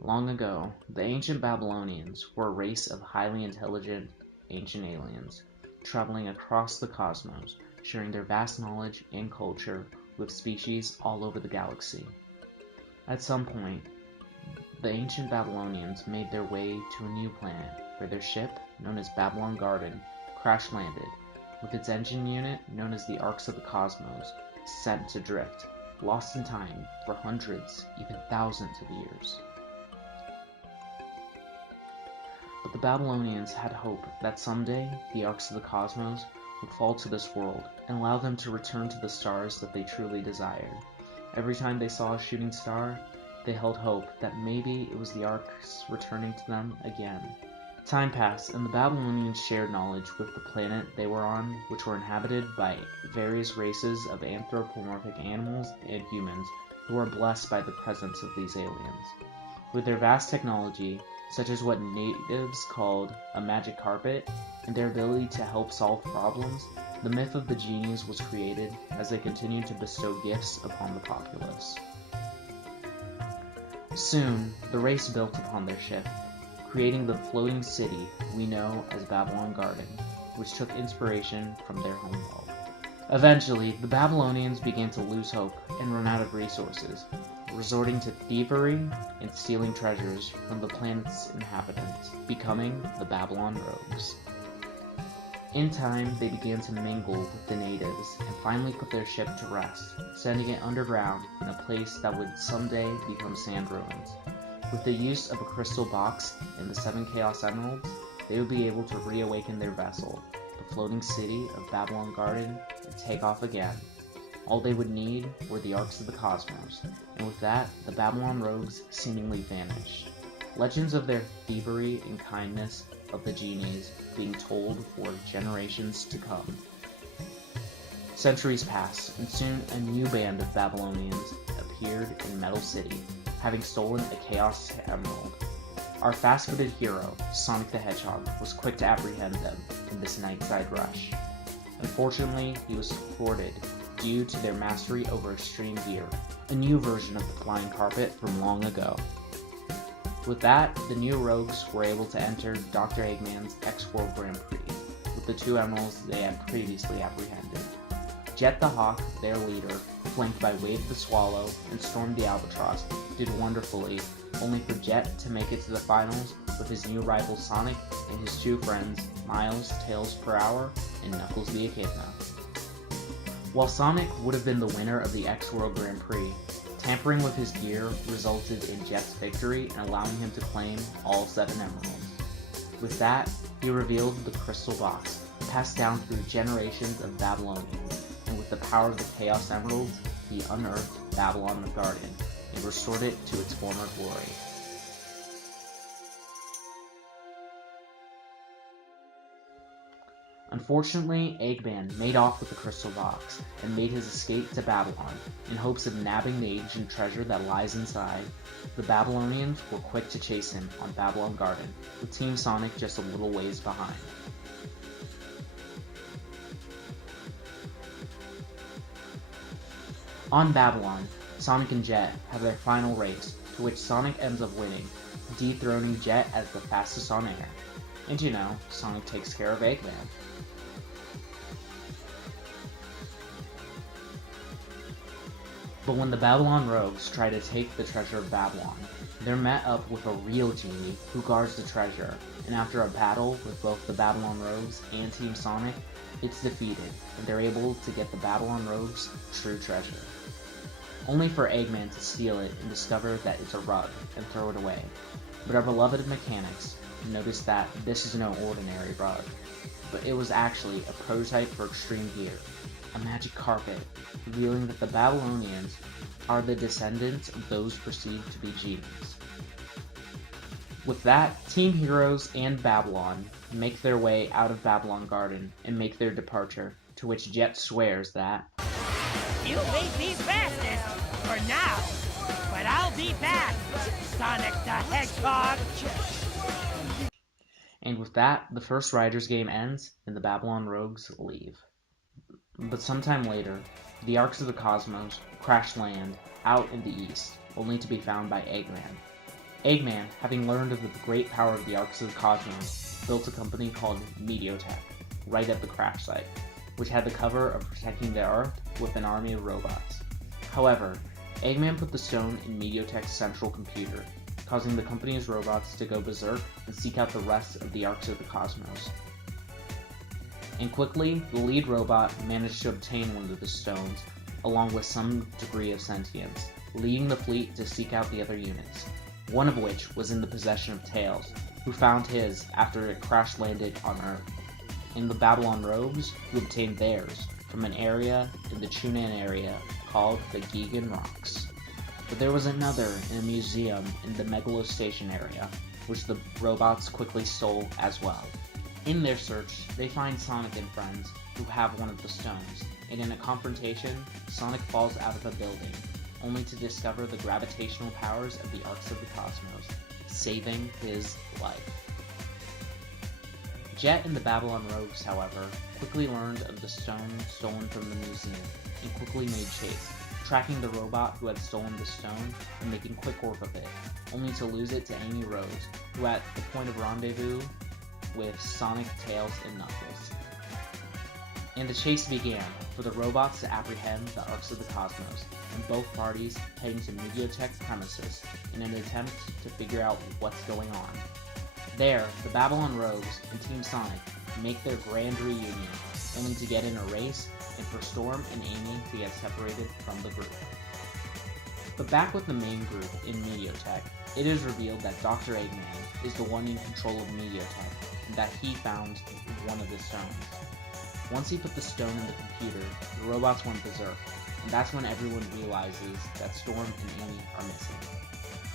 Long ago, the ancient Babylonians were a race of highly intelligent ancient aliens, traveling across the cosmos, sharing their vast knowledge and culture with species all over the galaxy. At some point, the ancient Babylonians made their way to a new planet, where their ship, known as Babylon Garden, crash-landed, with its engine unit, known as the Arcs of the Cosmos, sent to drift, lost in time for hundreds, even thousands of years. But the Babylonians had hope that someday the Arcs of the Cosmos would fall to this world and allow them to return to the stars that they truly desired. Every time they saw a shooting star, they held hope that maybe it was the Arcs returning to them again. Time passed, and the Babylonians shared knowledge with the planet they were on, which were inhabited by various races of anthropomorphic animals and humans who were blessed by the presence of these aliens. With their vast technology, such as what natives called a magic carpet, and their ability to help solve problems, the myth of the genies was created as they continued to bestow gifts upon the populace. Soon, the race built upon their ship, creating the floating city we know as Babylon Garden, which took inspiration from their homeworld. Eventually, the Babylonians began to lose hope and run out of resources, resorting to thievery and stealing treasures from the planet's inhabitants, becoming the Babylon Rogues. In time, they began to mingle with the natives and finally put their ship to rest, sending it underground in a place that would someday become sand ruins. With the use of a crystal box and the 7 Chaos Emeralds, they would be able to reawaken their vessel, the floating city of Babylon Garden, and take off again. All they would need were the Arcs of the Cosmos, and with that, the Babylon Rogues seemingly vanished. Legends of their thievery and kindness of the genies being told for generations to come. Centuries passed, and soon a new band of Babylonians appeared in Metal City, having stolen a Chaos Emerald. Our fast-footed hero, Sonic the Hedgehog, was quick to apprehend them in this nightside rush. Unfortunately, he was thwarted due to their mastery over extreme gear, a new version of the flying carpet from long ago. With that, the new rogues were able to enter Dr. Eggman's X-World Grand Prix with the 2 emeralds they had previously apprehended. Jet the Hawk, their leader, flanked by Wave the Swallow and Storm the Albatross, did wonderfully, only for Jet to make it to the finals with his new rival Sonic and his 2 friends, Miles, Tails Per Hour, and Knuckles the Echidna. While Sonic would have been the winner of the X-World Grand Prix, tampering with his gear resulted in Jet's victory and allowing him to claim all 7 emeralds. With that, he revealed the crystal box, passed down through generations of Babylonians, and with the power of the Chaos Emeralds, he unearthed Babylon Garden and restored it to its former glory. Unfortunately, Eggman made off with the crystal box and made his escape to Babylon in hopes of nabbing the ancient treasure that lies inside. The Babylonians were quick to chase him on Babylon Garden, with Team Sonic just a little ways behind. On Babylon, Sonic and Jet have their final race, to which Sonic ends up winning, dethroning Jet as the fastest on air. And you know, Sonic takes care of Eggman. But when the Babylon Rogues try to take the treasure of Babylon, they're met up with a real genie who guards the treasure, and after a battle with both the Babylon Rogues and Team Sonic, it's defeated, and they're able to get the Babylon Rogues' true treasure. Only for Eggman to steal it and discover that it's a rug and throw it away. But our beloved mechanics noticed that this is no ordinary rug, but it was actually a prototype for extreme gear, a magic carpet, revealing that the Babylonians are the descendants of those perceived to be genies. With that, Team Heroes and Babylon make their way out of Babylon Garden and make their departure, to which Jet swears that You may be fastest for now, but I'll be back, Sonic the Hedgehog! And with that, the first Riders game ends and the Babylon Rogues leave. But sometime later, the Arcs of the Cosmos crash land out in the east, only to be found by Eggman. Eggman, having learned of the great power of the Arcs of the Cosmos, built a company called Meteotech, right at the crash site, which had the cover of protecting the Earth with an army of robots. However, Eggman put the stone in Meteotech's central computer, causing the company's robots to go berserk and seek out the rest of the Arcs of the Cosmos. And quickly, the lead robot managed to obtain one of the stones, along with some degree of sentience, leading the fleet to seek out the other units, one of which was in the possession of Tails, who found his after it crash-landed on Earth, and the Babylon Rogues, who obtained theirs from an area in the Chunan area called the Gigan Rocks. But there was another in a museum in the Megalo Station area, which the robots quickly stole as well. In their search, they find Sonic and friends, who have one of the stones, and in a confrontation, Sonic falls out of a building, only to discover the gravitational powers of the Arcs of the Cosmos, saving his life. Jet and the Babylon Rogues, however, quickly learned of the stone stolen from the museum, and quickly made chase, tracking the robot who had stolen the stone and making quick work of it, only to lose it to Amy Rose, who at the point of rendezvous with Sonic, Tails, and Knuckles. And the chase began, for the robots to apprehend the Arcs of the Cosmos, and both parties heading to Meteotech's premises in an attempt to figure out what's going on. There, the Babylon Rogues and Team Sonic make their grand reunion, only to get in a race, and for Storm and Amy to get separated from the group. But back with the main group in Meteotech, it is revealed that Dr. Eggman is the one in control of Meteotech, and that he found one of the stones. Once he put the stone in the computer, the robots went berserk, and that's when everyone realizes that Storm and Amy are missing.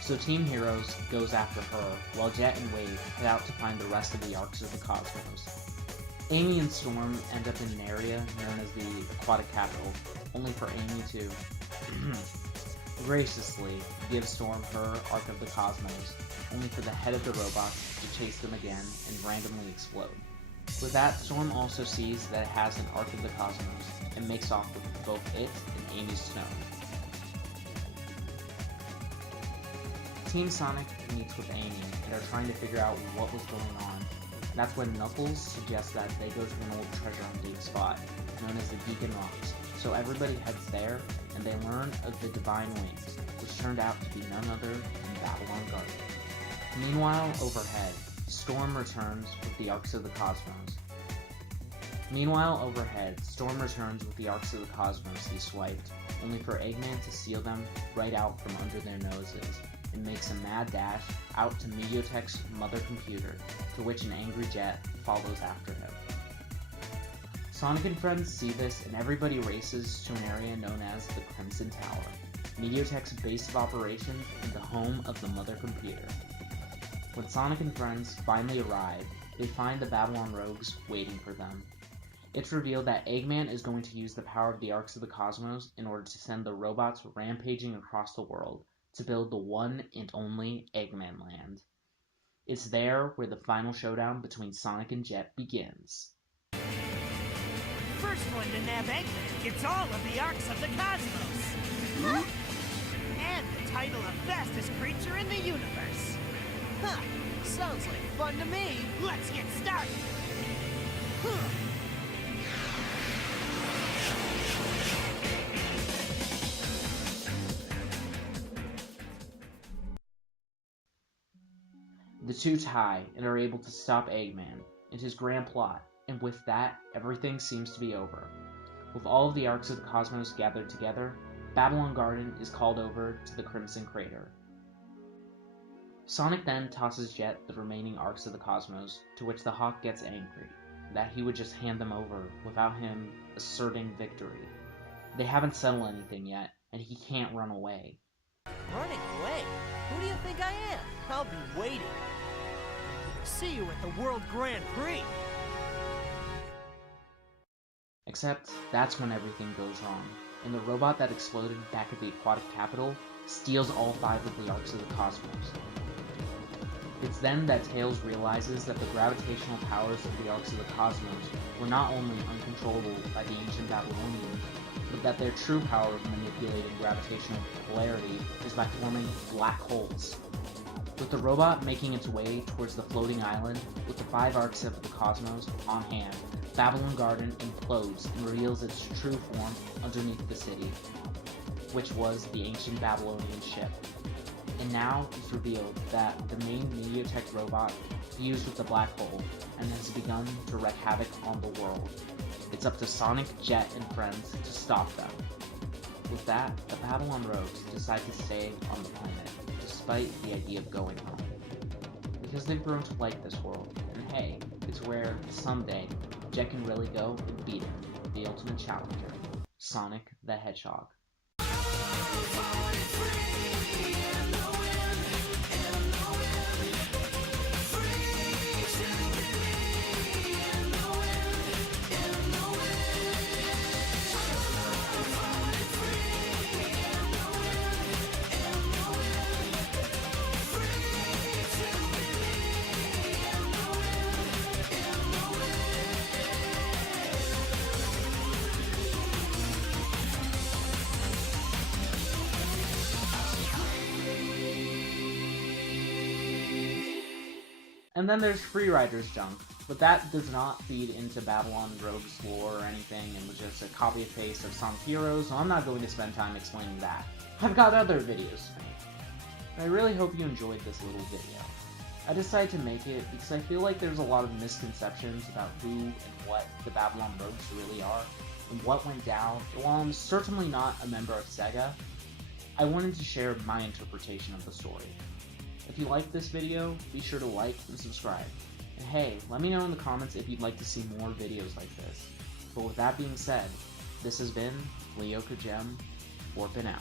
So Team Heroes goes after her, while Jet and Wade head out to find the rest of the Arcs of the Cosmos. Amy and Storm end up in an area known as the Aquatic Capital, only for Amy to graciously give Storm her Arc of the Cosmos, only for the head of the robots to chase them again and randomly explode. With that, Storm also sees that it has an Arc of the Cosmos, and makes off with both it and Amy's stone. Team Sonic meets with Amy and are trying to figure out what was going on. That's when Knuckles suggests that they go to an old treasure hunting spot, known as the Gigan Rocks, so everybody heads there, and they learn of the Divine Wings, which turned out to be none other than Babylon Garden. Meanwhile, overhead, Storm returns with the Arcs of the Cosmos he swiped, only for Eggman to steal them right out from under their noses, and makes a mad dash out to Meteotech's mother computer, to which an angry Jet follows after him. Sonic and friends see this, and everybody races to an area known as the Crimson Tower, Meteotech's base of operations and the home of the mother computer. When Sonic and friends finally arrive, they find the Babylon Rogues waiting for them. It's revealed that Eggman is going to use the power of the Arcs of the Cosmos in order to send the robots rampaging across the world to build the one and only Eggman Land. It's there where the final showdown between Sonic and Jet begins. First one to nab Eggman gets all of the Arcs of the Cosmos. Huh? And the title of fastest creature in the universe. Huh, sounds like fun to me. Let's get started. Huh. The two tie and are able to stop Eggman and his grand plot, and with that, everything seems to be over. With all of the Arcs of the Cosmos gathered together, Babylon Garden is called over to the Crimson Crater. Sonic then tosses Jet the remaining Arcs of the Cosmos, to which the Hawk gets angry, that he would just hand them over without him asserting victory. They haven't settled anything yet, and he can't run away. Running away? Who do you think I am? I'll be waiting. See you at the World Grand Prix. Except that's when everything goes wrong, and the robot that exploded back at the Aquatic Capital steals all 5 of the Arcs of the Cosmos. It's then that Tails realizes that the gravitational powers of the Arcs of the Cosmos were not only uncontrollable by the ancient Babylonians, but that their true power of manipulating gravitational polarity is by forming black holes. With the robot making its way towards the floating island, with the 5 arcs of the cosmos on hand, Babylon Garden implodes and reveals its true form underneath the city, which was the ancient Babylonian ship. And now it's revealed that the main Mediatek robot fused with the black hole and has begun to wreak havoc on the world. It's up to Sonic, Jet, and friends to stop them. With that, the Babylon Rogues decide to stay on the planet, despite the idea of going home. Because they've grown to like this world, and hey, it's where, someday, Jet can really go and beat him, the ultimate challenger, Sonic the Hedgehog. And then there's Freerider's junk, but that does not feed into Babylon Rogue's lore or anything, and was just a copy and paste of Sonic Heroes, so I'm not going to spend time explaining that. I've got other videos to make. But I really hope you enjoyed this little video. I decided to make it because I feel like there's a lot of misconceptions about who and what the Babylon Rogues really are, and what went down. While I'm certainly not a member of Sega, I wanted to share my interpretation of the story. If you liked this video, be sure to like and subscribe. And hey, let me know in the comments if you'd like to see more videos like this. But with that being said, this has been Leo Kajem, warping out.